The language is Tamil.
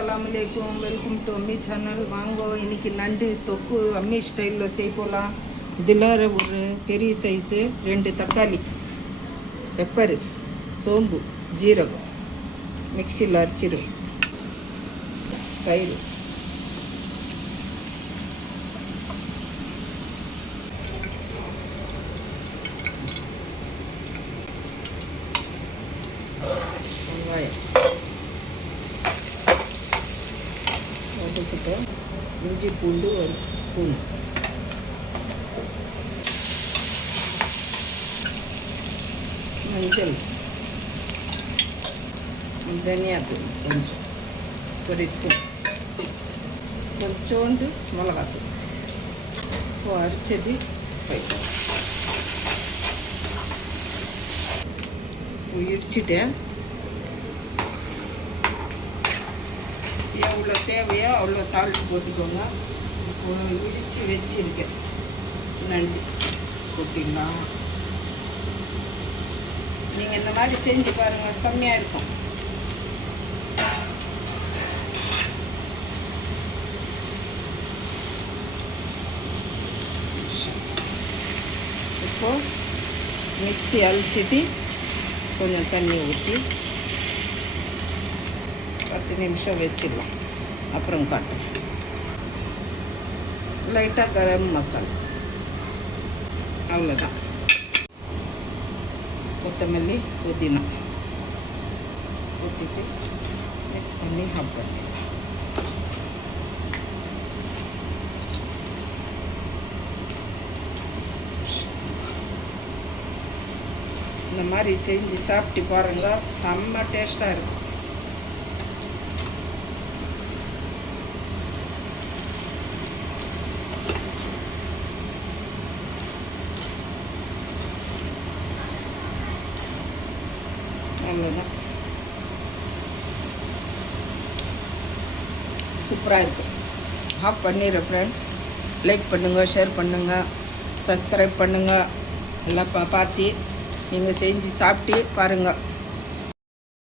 அஸ்ஸலாமுஅலைக்கும். வெல்கம் டு அம்மி சேனல். வாங்க, இன்றைக்கி நண்டு தொக்கு அம்மி ஸ்டைலில் செய்ய போகலாம். இதில் ஒரு பெரிய சைஸு 2 தக்காளி, பெப்பரு, சோம்பு, ஜீரகம் மிக்சியில் அரைச்சிடும், தயிர், வெங்காயம், அதுக்கிட்ட இஞ்சி பூண்டு 1 ஸ்பூன், மஞ்சள், தனியாத்தூள் கொஞ்சம் 1 ஸ்பூன், கொஞ்சோண்டு மிளகாத்தூள். இப்போ அரைச்சது இடிச்சிட்டேன். எவ்வளோ தேவையோ அவ்வளோ சால்ட் போட்டுக்கோங்க. இப்போ இடித்து வச்சுருக்கேன் நண்டு கொட்டிடலாம். நீங்கள் இந்த மாதிரி செஞ்சு பாருங்கள், செம்மையாக இருக்கும். இப்போது மிக்ஸி அலசிட்டு கொஞ்சம் தண்ணி ஊற்றி 10 நிமிஷம் வச்சிடலாம். அப்புறம் காட்டுறேன். லைட்டாக கரம் மசாலா, அவ்வளோதான். கொத்தமல்லி, புதினா ஊற்றிட்டு மிக்ஸ் பண்ணி ஆஃப் பண்ணிடலாம். இந்த மாதிரி செஞ்சு சாப்பிட்டு பாருங்க, செம்ம டேஸ்ட்டாக இருக்கும். அவ்வளோதான், சூப்பராக இருக்கும். ஆஃப் பண்ணிடுறேன் ஃப்ரெண்ட். லைக் பண்ணுங்கள், ஷேர் பண்ணுங்கள், சப்ஸ்கிரைப் பண்ணுங்கள். எல்லாம் பார்த்து நீங்கள் செஞ்சு சாப்பிட்டு பாருங்கள்.